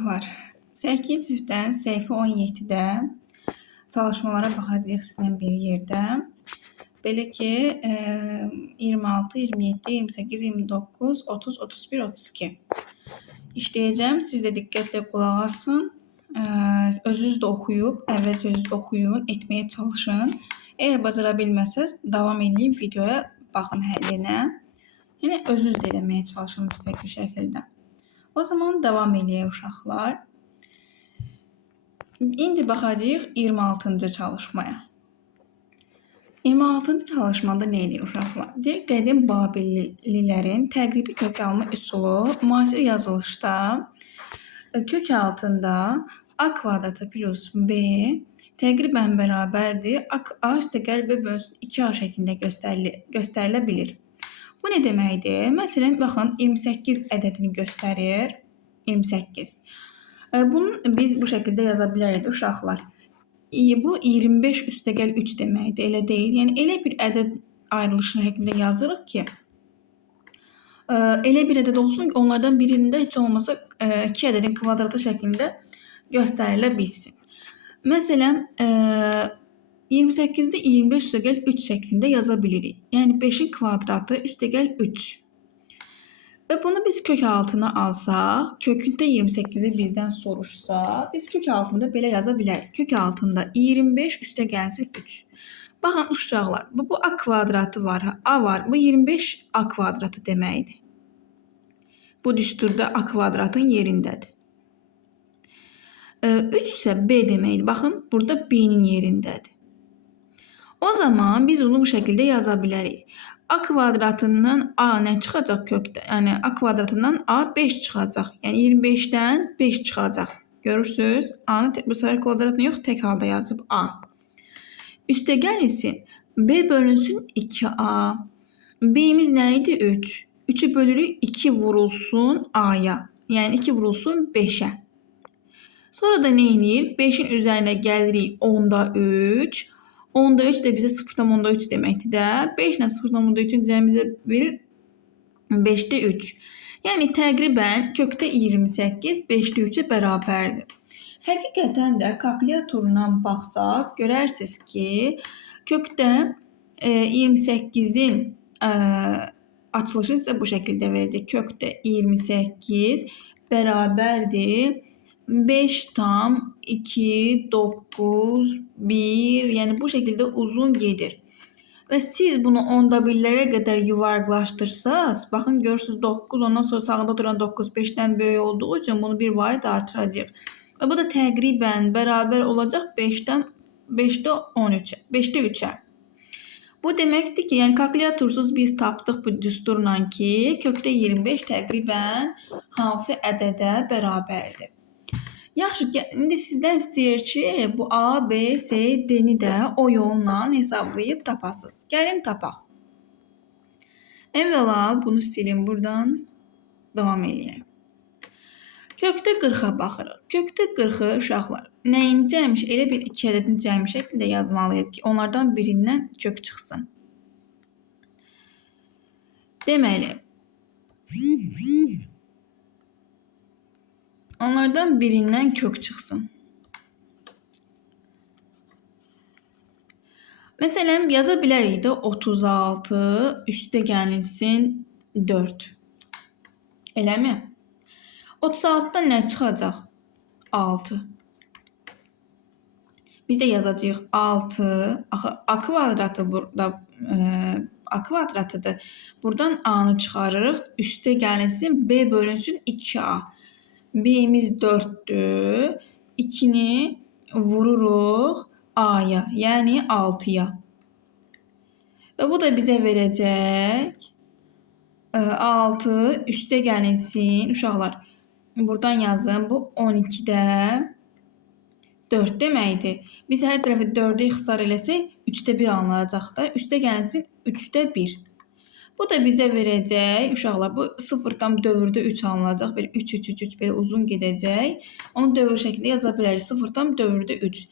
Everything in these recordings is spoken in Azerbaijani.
Uşaqlar, 8-dən səhifə 17-də çalışmalara baxacağıq sizinlə bir yerdə. Belə ki, 26, 27, 28, 29, 30, 31, 32 işləyəcəm. Siz də diqqətlə qulaq asın. Özünüz də oxuyub, əvvəlcə özünüz oxuyun, etməyə çalışın. Əgər bacara bilməsəz, davam edin videoya, baxın həllinə. Yəni, özünüz də eləməyə çalışın müstəqil şəkildə. O zaman davam edək uşaqlar. İndi baxacağıq 26-cı çalışmaya. 26-cı çalışmada nə edir uşaqlar? Deyək, qədim Babillilərin təqribi kök alma üsulu müasir yazılışda kök altında a kvadratı plus b təqribən bərabərdir. A üstəgəl b bölünsün 2a şəklində göstərilə bilir. Bu nə deməkdir? Məsələn, baxın, 28 ədədini göstərir. 28. Bunu biz bu şəkildə yaza bilərik uşaqlar. Bu 25 üstəgəl 3 deməkdir, elə deyil. Yəni, elə bir ədəd ayrılışı şəklində yazırıq ki, elə bir ədəd olsun ki, onlardan birində heç olmasa 2 ədədin kvadratı şəklində göstərilə bilsin. Məsələn, 28-də 25 üstəgəl 3 şəklində yaza bilirik. Yəni 5-in kvadratı üstəgəl 3. Və bunu biz kök altına alsaq, kökündə 28-i bizdən soruşsa, biz kök altında belə yaza bilərik. Kök altında 25 üstəgəlsin 3. Baxın uşaqlar, bu a kvadratı var, a var. Bu 25 a kvadratı deməkdir. Bu düsturda a kvadratın yerindədir. 3 isə b deməkdir. Baxın, burada b-nin yerindədir. O zaman biz bunu bu şəkildə yaza bilərik. A kvadratından a nə çıxacaq kökdə? Yəni, a kvadratından a 5 çıxacaq. Yəni, 25-dən 5 çıxacaq. Görürsünüz? A-nı bu səfər kvadratını yox, tək halda yazıb a. Üstəgəl isə b bölünsün 2a. B-imiz nə idi? 3. 3-ü bölürük 2 vurulsun a-ya. Yəni, 2 vurulsun 5-ə. Sonra da nə edir? 5-in üzərinə gəlirik 10-da 3. 10-da 3 də bizə 0,3 deməkdir də. 5 ilə 0,3-ün cəmizə verir 5-də 3. Yəni, təqribən kökdə 28 5-də 3-ə bərabərdir. Həqiqətən də kalkulyatorundan baxsaz, görərsiniz ki, kökdə 28-in açılışı isə bu şəkildə verəcək. Kökdə 28 bərabərdir 5 tam 2, 9, 1, yəni bu şəkildə uzun gedir. Və siz bunu onda birlərə qədər yuvarqlaşdırsaz, baxın görürsünüz 9, ondan sonra sağında duran 9 5-dən böyük olduğu üçün bunu bir varid artıracaq. Və bu da təqribən bərabər olacaq 5-də 3-ə. Bu deməkdir ki, yəni kalkulyatorsuz biz tapdıq bu düsturla ki, kökdə 25 təqribən hansı ədədə bərabərdir. Yaxşı, indi sizdən istəyir ki, bu A, B, C, D-ni də o yolla hesablayıb tapasınız. Gəlin tapaq. Əvvəla bunu silin buradan. Davam edəyək. Kökdə 40-a baxırıq. Kökdə 40-ı uşaqlar nəyin cəmi? Elə bir 2 ədədin cəmi şəklində yazmalıyıq ki, onlardan birindən kök çıxsın. Deməli, onlardan birindən kök çıxsın. Məsələn, yaza bilərik də 36 üstə gəlinsin 4. Eləmi? 36-dan nə çıxacaq? 6. Biz də yazacağıq 6. Axı, a kvadratı burada a kvadratıdır. Buradan a-nı çıxarırıq. Üstə gəlinsin b bölünsün 2a. B-imiz 4-dür. 2-ni vururuq a-ya, yəni 6-ya. Və bu da bizə verəcək 6 üstə gəlinsin. Uşaqlar, buradan yazın. Bu 12-də 4 deməkdir. Biz hər tərəfi 4-ə ixtisar eləsək, 3-də 1 alınacaq da. Üstə gəlinsin 3-də 1. Bu da bizə verəcək, uşaqlar, bu 0-dan dövrdə 3 alınacaq. Belə 3, 3, 3, 3 belə uzun gedəcək. Onu dövr şəklində yaza bilərik. 0-dan dövrdə 3.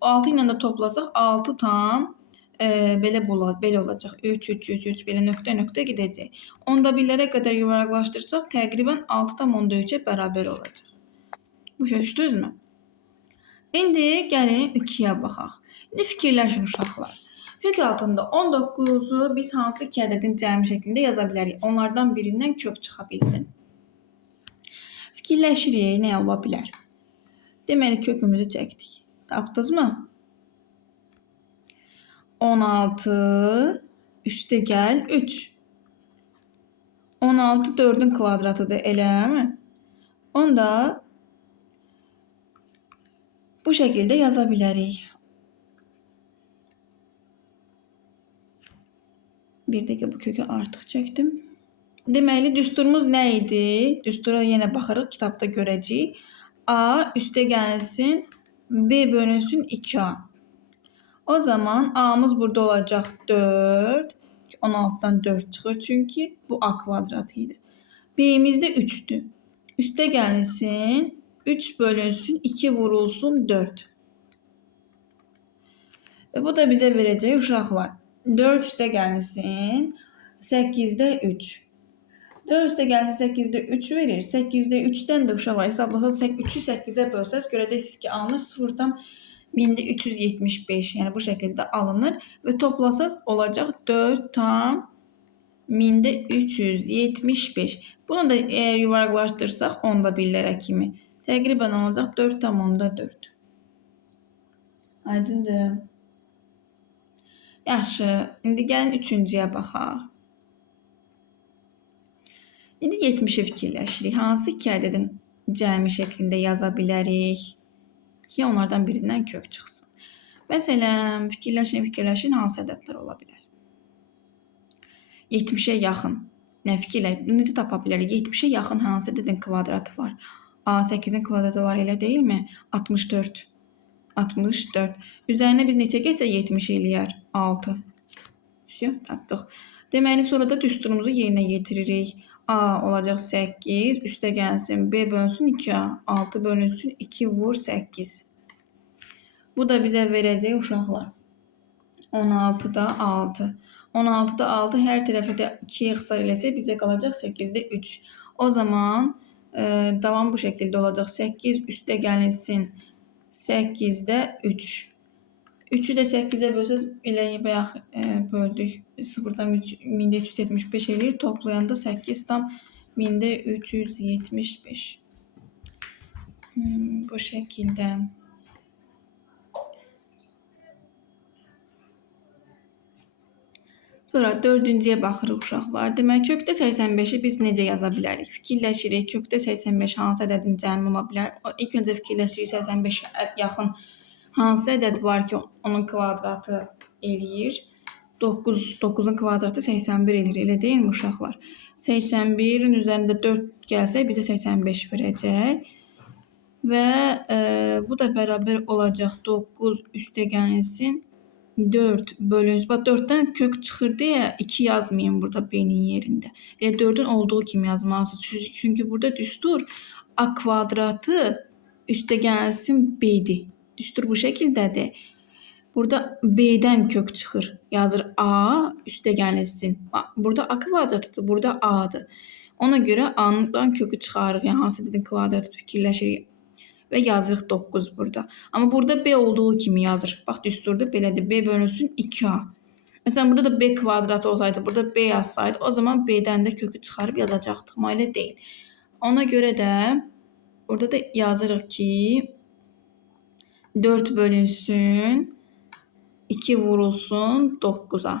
6 ilə də toplasaq 6 tam belə olacaq. 3, 3, 3, 3 belə nöqtə gedəcək. Onda birlərə qədər yuvaraqlaşdırsaq təqribən 6 tam onda 3-ə bərabər olacaq. Başa düşdünüzmü? İndi gəlin 2-yə baxaq. İndi fikirləşin uşaqlar. Kök altında 19-u biz hansı iki ədədin cəmi şəklində yaza bilərik? Onlardan birindən kök çıxa bilsin. Fikirləşirik, nə ola bilər? Deməli, kökümüzü çəkdik. Tapdınızmı? 16 üstə gəl 3. 16 4-ün kvadratıdır, eləmi? Onda bu şəkildə yaza bilərik. Bir dəqiqə bu kökü artıq çəkdim. Deməli, düsturumuz nə idi? Düstura yenə baxırıq, kitabda görəcəyik. A üstə gəlsin, B bölünsün 2A. O zaman A'mız burada olacaq 4. 16'dan 4 çıxır çünki bu A kvadratı idi. B'miz də 3'dür. Üstə gəlsin, 3 bölünsün, 2 vurulsun 4. Və bu da bizə verəcək uşaqlar. 4 üstə gəlsin, 8'də 3. 4 üstə gəlsin 8'də 3 verir. 8'də 3'dən də uşaqlar hesablasaq 3'ü 8'ə bölsəz görəcəksiniz ki, alınır 0'dan 1375. Yəni bu şəkildə alınır və toplasaz olacaq 4 tam 1375. Bunu da eğer yuvarlaqlaşdırsaq onda birlərə kimi təqribən olacaq 4 tam onda 4. Aydındır. Yaxşı, indi gəlin üçüncüyə baxaq. İndi 70'i fikirləşirik. Hansı iki ədədin cəmi şəklində yaza bilərik ki, onlardan birindən kök çıxsın. Məsələn, fikirləşin hansı ədədlər ola bilər? 70'e yaxın. Nə fikirlər? Necə tapa bilərik? 70'e yaxın hansı ədədin kvadratı var? A 8'in kvadratı var, elə deyilmi? 64. 64. Üzərinə biz neçə gəlsə 70 eləyər? 6. Tapdıq. Deməli, sonra da düsturumuzu yerinə yetiririk. A olacaq 8, üstə gəlsin B bölünsün 2A. 6 bölünsün 2 vur 8. Bu da bizə verəcək uşaqlar. 16'da 6. 16'da 6 hər tərəfi də 2'yə ixtisar eləsək bizə qalacaq 8'də 3. O zaman davam bu şəkildə olacaq. 8 üstə gəlinsin 8'də 3. 3'ü də 8'ə bölsəz elə bayaq böldük. 0'dan 1375 eləyir. Toplayanda 8 tam 1375. Bu şəkildə. Sonra dördüncüyə baxırıq uşaqlar. Demək, kökdə 85'i biz necə yaza bilərik? Fikirləşirik. Kökdə 85 hansı ədədin cəmi ola bilər? İlk öncə fikirləşirik 85'ə yaxın hansı ədəd var ki, onun kvadratı eləyir? 9'un kvadratı 81 eləyir, elə deyilmi uşaqlar? 81'in üzərində 4 gəlsə bizə 85 verəcək. Və bu da bərabər olacaq 9 üstə gəlinsin 4 bölünsün. Bax 4'dən kök çıxır deyə 2 yazmayın burada B'nin yerində. 4'ün olduğu kimi yazmalısınız. Çünki burada düstur A kvadratı üstə gəlsin B'dir. Düstur bu şəkildədir. Burada B'dən kök çıxır. Yazır A üstə gəlinsin. Burada A kvadratıdır, burada A'dır. Ona görə A'dan kökü çıxarırıq. Yəni hansı ədədin kvadratı fikirləşirik və yazırıq 9 burada. Amma burada B olduğu kimi yazır. Bax düsturda belədir. B bölünsün 2A. Məsələn burada da B kvadratı olsaydı, burada B yazsaydı, o zaman B'dən də kökü çıxarıb yazacaqdıq. Amma elə deyil. Ona görə də burada da yazırıq ki 4 bölünsün 2 vurulsun 9'a.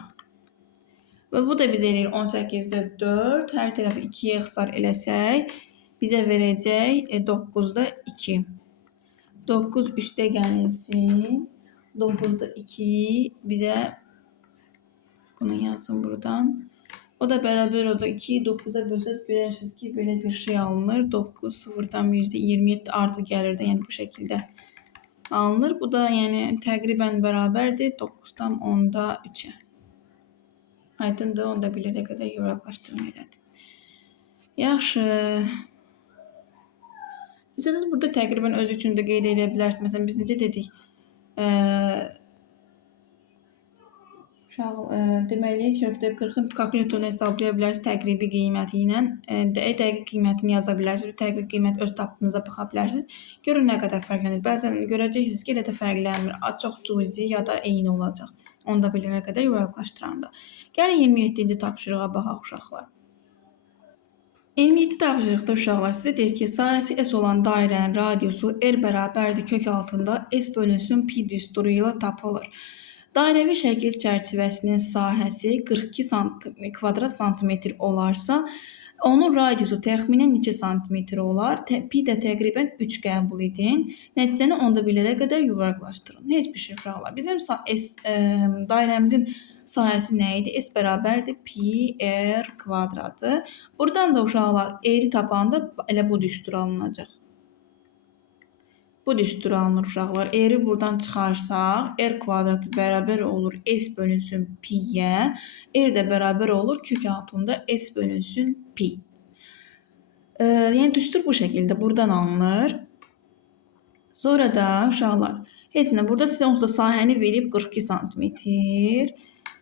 Və bu da bizə eləyir 18'də 4. Hər tərəfi 2'yə ixtisar eləsək bizə verəcək 9'da 2. 9 üstə gəlinsin. 9'da 2 bizə bunu yazsın buradan. O da bərabər olacaq 2'yi 9'a bölsəz görərsiniz ki, belə bir şey alınır. 9 0'dan %27 artı gəlir də, yəni bu şəkildə alınır. Bu da yəni təqribən bərabərdir 9'dan 10'da 3'ə. Aydındır, onu da bilərə qədər yuvarlaqlaşdırma elədim. Yaxşı. Siz burada təqribən öz üçün də qeyd edə bilərsiniz. Məsələn, biz necə dedik? Uşaq, deməli kökdə 40-ın kalkulyatorla hesablaya bilərsiniz təqribi qiyməti ilə. Dəqiq qiymətini yaza bilərsiniz. Təqribi qiymət öz tapdığınıza baxa bilərsiniz. Görün nə qədər fərqlənir. Bəzən görəcəksiniz ki, elə də fərqlənmir. Çox cüzi ya da eyni olacaq. Onda bilirə qədər yuvarlaqlaşdıranda. Gəlin 27-ci tapşırığa baxaq uşaqlar. 27 tapşırıqda uşaqlar sizə deyir ki, sahəsi S olan dairənin radiusu R bərabərdir kök altında S bölünsün pi düsturu ilə tapılır. Dairəvi şəkil çərçivəsinin sahəsi 42 kvadrat santimetr olarsa, onun radiusu təxminən neçə santimetr olar? Pi də təqribən 3 qəbul edin. Nəticəni onda birlərə qədər yuvarlaqlaşdırın. Heç bir şey uşaqlar. Bizim dairəmizin sahəsi nə idi? S bərabərdir pi r kvadratı. Buradan da uşaqlar r-i tapanda elə bu düstur alınacaq. Bu düstur alınır uşaqlar. R-i buradan çıxarsaq, R kvadratı bərabər olur S bölünsün pi-yə. R də bərabər olur kök altında S bölünsün pi. Yəni düstur bu şəkildə buradan alınır. Sonra da uşaqlar, heç nə, burada sizə onsuz da sahəni verib 42 santimetr.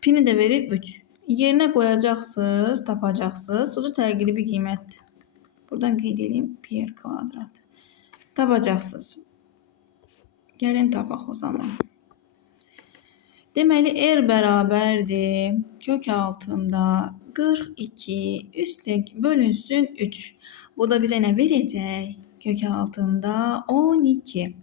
Pini də verib 3. Yerinə qoyacaqsınız, tapacaqsınız. Sonra təqribi qiymət. Buradan qeyd edeyim pi r kvadrat. Tapacaqsınız. Gəlin tapaq o zaman. Deməli, R bərabərdir kök altında 42 üstə bölünsün 3. Bu da bizə nə verəcək? Kök altında 12.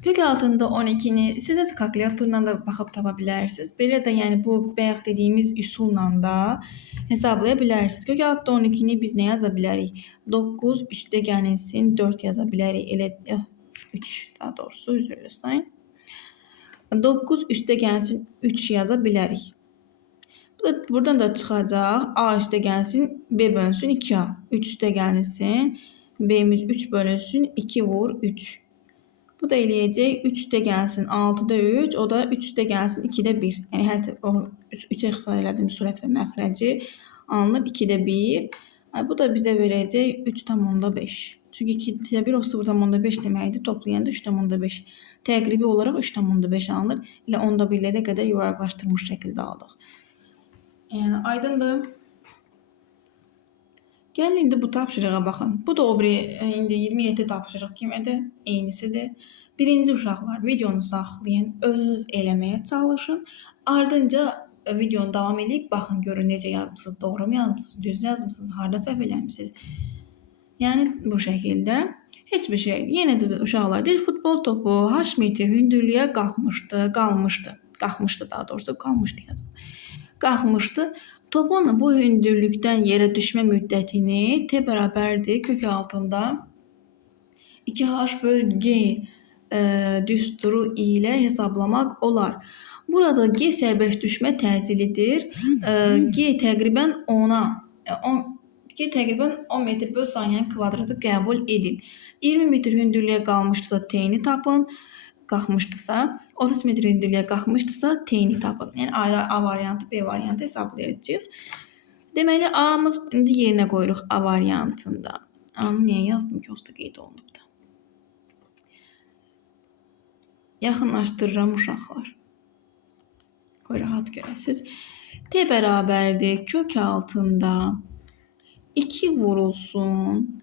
Kök altında 12-ni siz kalkulyatorla da baxıb tapa bilərsiniz. Belə də yəni bu bayaq dediyimiz üsulla da hesablaya bilərsiniz. Kök altında 12-ni biz nə yaza bilərik? 9 üstə gəlinsin 4 yaza bilərik. Elə 3 daha doğrusu üzr istəyin. 9 üstə gəlsin 3 yaza bilərik. Buradan da çıxacaq. A üstə gəlsin B bölünsün 2A. 3 üstə gəlsin B'miz 3 bölünsün 2 vur 3. Bu da eləyəcək 3 üstə gəlsin 6-da 3. O da 3 üstə gəlsin 2-də 1. Yəni hər 3-ə ixtisar elədim sürət və məxrəci alınıb 2-də 1. Bu da bizə verəcək 3,5. Çünki 2-də 1 o 0,5 deməkdir. Toplayanda 3,5. Təqribi olaraq 3,5 alınır. Elə onda birlərə qədər yuvarlaqlaşdırmış şəkildə aldıq. Yəni aydındır. Gəlin indi bu tapşırığa baxın. Bu da o biri indi 27 tapşırıq kimidir, eynisidir. Birinci uşaqlar videonu saxlayın, özünüz eləməyə çalışın. Ardınca videonu davam edib baxın görün necə yazmısınız, doğru mu yazmısınız, düz yazmısınız, harda səhv eləmisiniz. Yəni bu şəkildə heç bir şey. Yenə də uşaqlar deyir, futbol topu h metr hündürlüyə qalxmışdı daha doğrusu, qalmışdı yazım. Qalxmışdı. Topun bu hündürlükdən yerə düşmə müddətini t bərabərdir kök altında 2h böl g düsturu ilə hesablamaq olar. Burada g sərbəst düşmə təcilidir. G təqribən 10 metr böl saniyə kvadratı qəbul edin. 20 metr hündürlüyə qalmışdısa t-ni tapın. Qalxmışdısa, 30 metr hündürlüyə qalxmışdısa t-ni tapın. Yəni A variantı, B variantı hesablayacağıq. Deməli, A-mız indi yerinə qoyuruq A variantında. A-nı niyə yazdım ki, o da qeyd olunubdur. Yaxınlaşdırıram uşaqlar. Qoy rahat görəsiniz. T bərabərdir kök altında 2 vurulsun.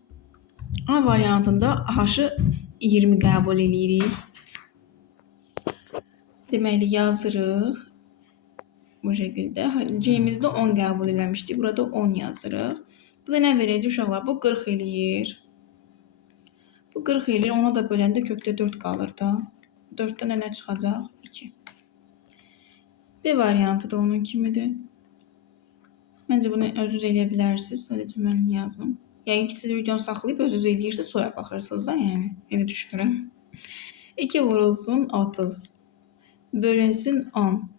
A variantında H-ı 20 qəbul edirik. Deməli, yazırıq. Bu şəkildə. C-mizdə 10 qəbul eləmişdik. Burada 10 yazırıq. Bu da nə verəcək uşaqlar? Bu 40 eləyir. Bu 40 eləyir. Ona da böləndə kökdə 4 qalır da. 4-dən nə çıxacaq? 2. B variantı da onun kimidir. Məncə bunu özünüz eləyə bilərsiniz. Sadəcə mən yazım. Yəni ki, siz videonu saxlayıb özünüz eləyirsiniz, sonra baxırsınız da, yəni. Elə düşünürəm. 2 vurulsun 30. Bölünsün 10.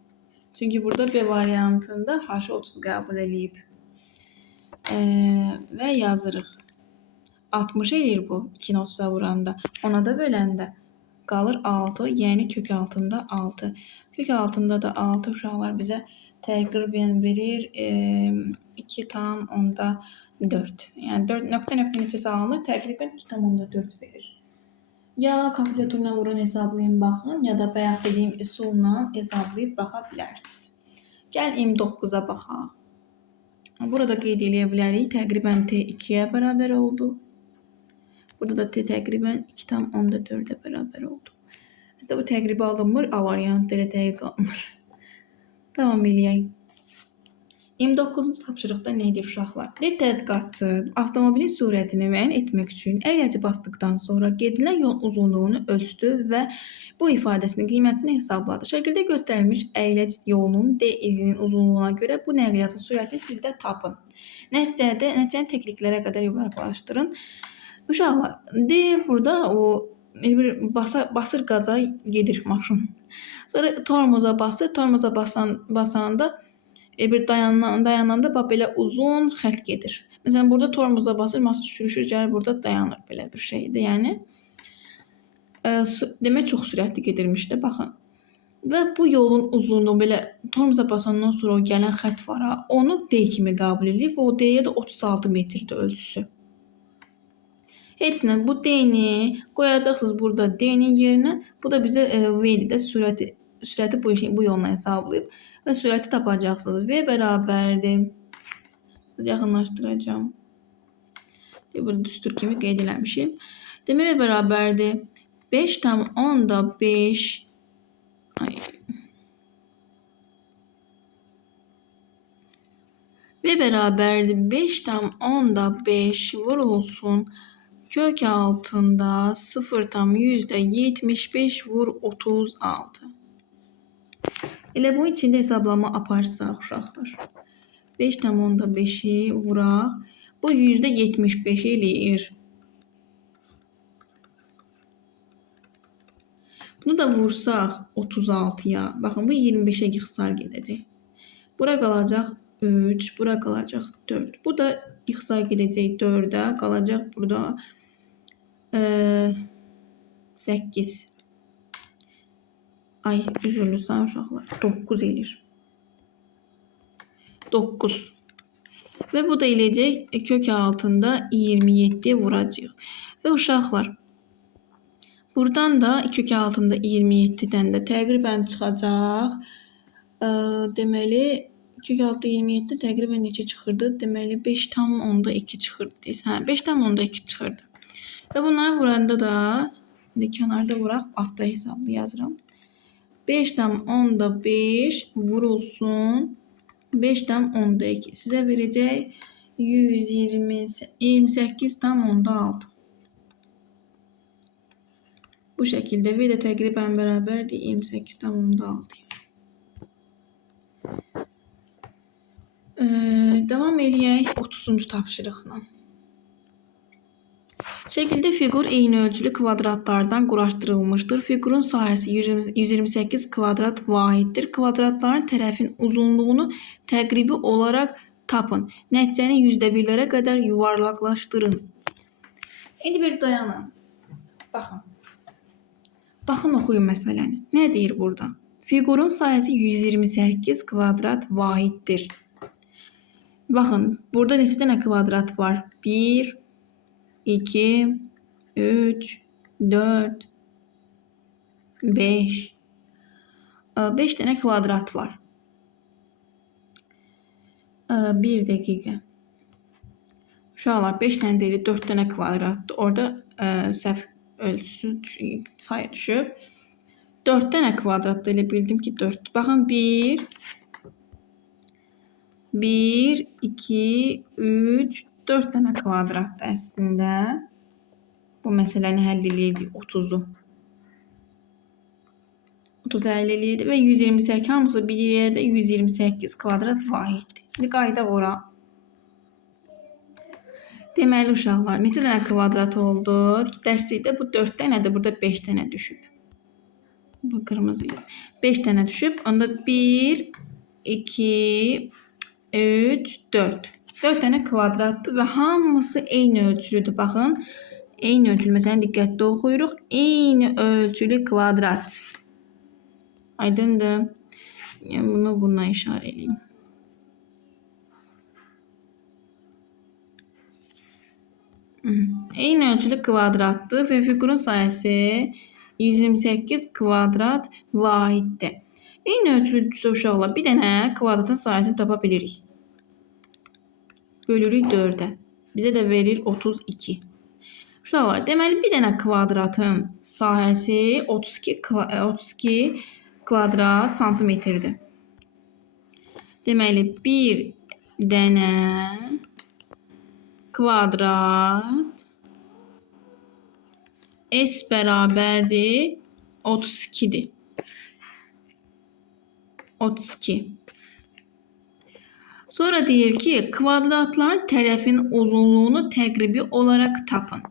Çünki burada B variantında H-ı 30 qəbul eləyib. Və yazırıq. 60 eləyir bu 2-ni 30-a vuranda. Ona da böləndə qalır 6, yəni kök altında 6. Kök altında da 6 uşaqlar bizə təqribən verir 2,4. Yəni 4 nöqtə neçəsi alınır? Təqribən 2,4 verir. Ya kalkulyatorla vurun hesablayın baxın, ya da bayaq dediyim üsulla hesablayıb baxa bilərsiniz. Gəl 29-a baxaq. Burada qeyd edə bilərik. Təqribən t 2-yə bərabər oldu. Burada da t təqribən 2,4-ə bərabər oldu. Aslında bu təqribi alınmır, A variantı elə dəqiq alınır. Davam eləyək. 29-cu tapşırıqda nə edir uşaqlar? Bir tədqiqatçı avtomobilin sürətini müəyyən etmək üçün əyləci basdıqdan sonra gedilən yol uzunluğunu ölçdü və bu ifadəsinin qiymətini hesabladı. Şəkildə göstərilmiş əyləc yolunun D izinin uzunluğuna görə bu nəqliyyatın sürətini sizdə tapın. Nəticəni təkliklərə qədər yuvarlaqlaşdırın. Uşaqlar, D burada o basır qaza gedir maşın. Sonra tormoza basır, tormoza basanda bir dayananda bax belə uzun xətt gedir. Məsələn, burada tormoza basır, maşın sürüşür, gəlir burada dayanır belə bir şeydir. Yəni demək çox sürətli gedirmiş də, baxın. Və bu yolun uzunluğu belə tormoza basandan sonra o gələn xətt var ha, onu D kimi qəbul edib və o D-yə də 36 metrdir ölçüsü. Heç nə, bu D-ni qoyacaqsınız burada D-nin yerinə. Bu da bizə V-dir də sürəti bu yolla hesablayıb və sürəti tapacaqsınız. V bərabərdir. Yaxınlaşdıracağım. Burada düstur kimi qeyd eləmişim. Demək V bərabərdir. 5,5 V bərabərdir. 5,5 vurulsun kök altında 0,75 vur 36. Elə bunun içində hesablama aparsaq uşaqlar. 5,5-i vuraq. Bu %75 eləyir. Bunu da vursaq 36-ya. Baxın, bu 25-ə ixtisar gedəcək. Bura qalacaq 3, bura qalacaq 4. Bu da ixtisar gedəcək 4-ə, qalacaq burada 8. Ay, üzürlüsən uşaqlar. 9 eləyir. 9. Və bu da eləyəcək kök altında 27 vuracaq. Və uşaqlar, buradan da kök altında 27-dən də təqribən çıxacaq. Deməli, kök altında 27 təqribən neçə çıxırdı? Deməli, 5,2 çıxırdı. 5,2 çıxırdı. Və bunları vuranda da, kənarda vuraq, altda hesablı yazıram. 5,5 vurulsun 5,2. Sizə verəcək 128,6. Bu şəkildə V də təqribən bərabərdir 28,6. Davam eləyək 30-cu tapşırıqla. Şəkildə fiqur eyni ölçülü kvadratlardan quraşdırılmışdır. Fiqurun sahəsi 128 kvadrat vahiddir. Kvadratların tərəfin uzunluğunu təqribi olaraq tapın. Nəticəni %1-lərə qədər yuvarlaqlaşdırın. İndi bir dayanın. Baxın. Baxın, oxuyun məsələni. Nə deyir burada? Fiqurun sahəsi 128 kvadrat vahiddir. Baxın, burada neçə dənə kvadrat var? 1, 2, 3, 4, 5. 5 dənə kvadrat var. 1 dəqiqə. Uşaqlar, 5 dənə deyil, 4 dənə kvadratdır. Orada səhv ölçüsü sayı düşüb. 4 dənə kvadratdır, elə bildim ki 4. Baxın, 1, 2, 3, 4 dənə kvadratdır əslində. Bu məsələni həll eləyirdik 30-u. 30 həll eləyirdik və 128, hamısı bir yerdə 128 kvadrat vahiddir. İndi qayda ora. Deməli uşaqlar, neçə dənə kvadrat oldu? Dərslikdə bu 4 dənədir, burada 5 dənə düşüb. Bu qırmızı yer. 5 dənə düşüb, onda 1, 2, 3, 4. 4 dənə kvadratdır və hamısı eyni ölçülüdür. Baxın, eyni ölçülü. Məsələn, diqqətli oxuyuruq. Eyni ölçülü kvadrat. Aydındır. Yəni, bunu bununla işarə edeyim. Eyni ölçülü kvadratdır və fiqurun sayəsi 128 kvadrat vahiddir. Eyni ölçüdürsə uşaqlar bir dənə kvadratın sahəsini tapa bilirik. Bölürük 4-ə. Bizə də verir 32. Uşaqlar, deməli bir dənə kvadratın sahəsi 32 kvadrat santimetrdir. Deməli bir dənə kvadrat S bərabərdir 32'dir. 32. Sonra deyir ki, kvadratların tərəfin uzunluğunu təqribi olaraq tapın.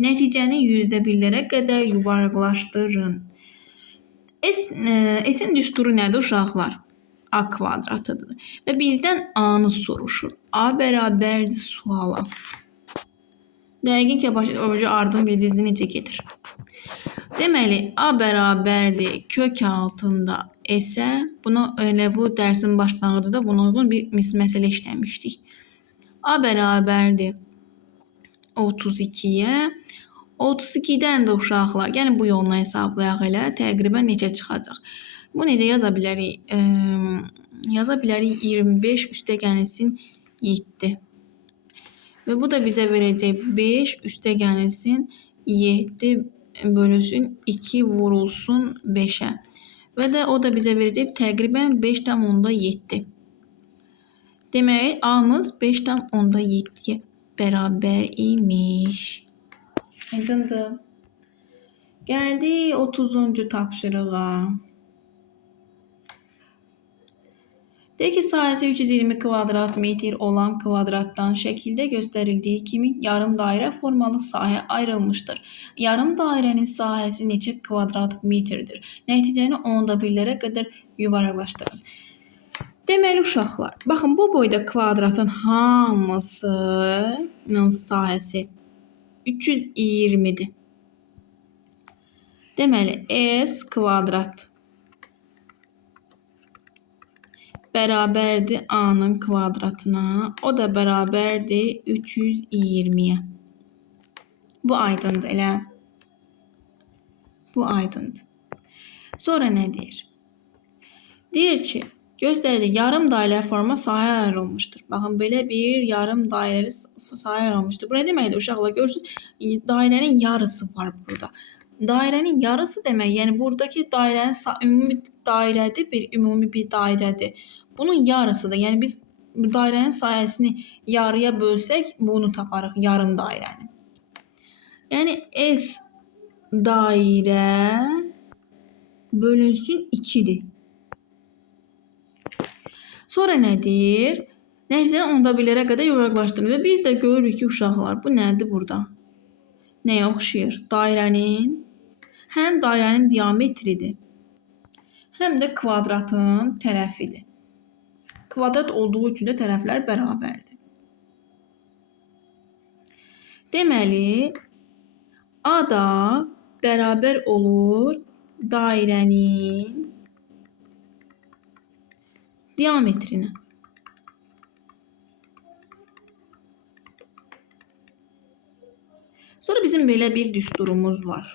Nəticəni %1'lərə qədər yuvarlaqlaşdırın. S'in düsturu nədir uşaqlar? A kvadratıdır. Və bizdən A'nı soruşur. A bərabərdir suala. Dəqiq ki, başqa ardın bildiyinizdə necə gedir? Deməli, A bərabərdir kök altında S-ə. Bunu elə bu dərsin başlanğıcında buna uyğun bir məsələ işləmişdik. A bərabərdir 32'yə. 32'dən də uşaqlar, gəlin bu yolla hesablayaq elə. Təqribən neçə çıxacaq? Bu necə yaza bilərik? Yaza bilərik 25 üstəgəlsin 7. Və bu da bizə verəcək 5 üstəgəlsin 7 bölünsün 2 vurulsun 5'ə. Və də o da bizə verəcək təqribən 5,7. Demək, A'mız 5,7'ye bərabər imiş. Aydındır. Gəldi 30-cu tapşırığa. Deyək ki, sahəsi 320 kvadrat metr olan kvadratdan şəkildə göstərildiyi kimi yarım dairə formalı sahə ayrılmışdır. Yarım dairənin sahəsi neçə kvadrat metrdir? Nəticəni 10'da-1'lərə qədər yuvarlaqlaşdırın. Deməli uşaqlar, baxın bu boyda kvadratın hamısının sahəsi 320'dir. Deməli S kvadrat bərabərdir A'nın kvadratına. O da bərabərdir 320'yə. Bu aydındır elə. Bu aydındır. Sonra nə deyir? Deyir ki, göstərildi yarım dairə forma sahə ayrılmışdır. Baxın, belə bir yarım dairəli sahə ayrılmışdır. Bu nə deməkdir uşaqlar? Görürsünüz, dairənin yarısı var burada. Dairənin yarısı demək, yəni buradakı dairənin ümumi dairədir, ümumi bir dairədir. Bunun yarısıdır. Yəni biz bu dairənin sahəsini yarıya bölsək, bunu taparıq, yarım dairəni. Yəni S dairə bölünsün 2'dir. Sonra nədir? Nəticəni 10'da-1'lərə qədər yuvarlaqlaşdırın. Və biz də görürük ki, uşaqlar, bu nədir burada? Nəyə oxşayır? Həm dairənin diametridir, həm də kvadratın tərəfidir. Kvadrat olduğu üçün də tərəflər bərabərdir. Deməli, A da bərabər olur dairənin diametrinə. Sonra bizim belə bir düsturumuz var.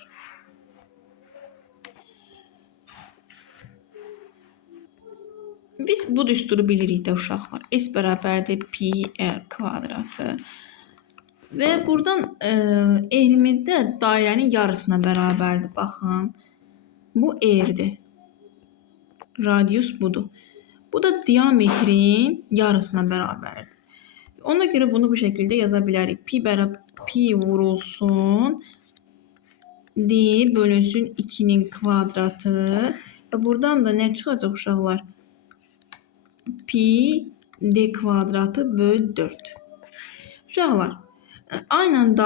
Biz bu düsturu bilirik də uşaqlar. S bərabərdir pi r kvadratı. Və buradan eğrimizdə dairənin yarısına bərabərdir. Baxın, bu r'dir. Radius budur. Bu da diametrin yarısına bərabərdir. Ona görə bunu bu şəkildə yaza bilərik. Pi vurulsun d bölünsün 2'nin kvadratı. Və buradan da nə çıxacaq uşaqlar? Pi d kvadratı böl 4. Uşaqlar, aynen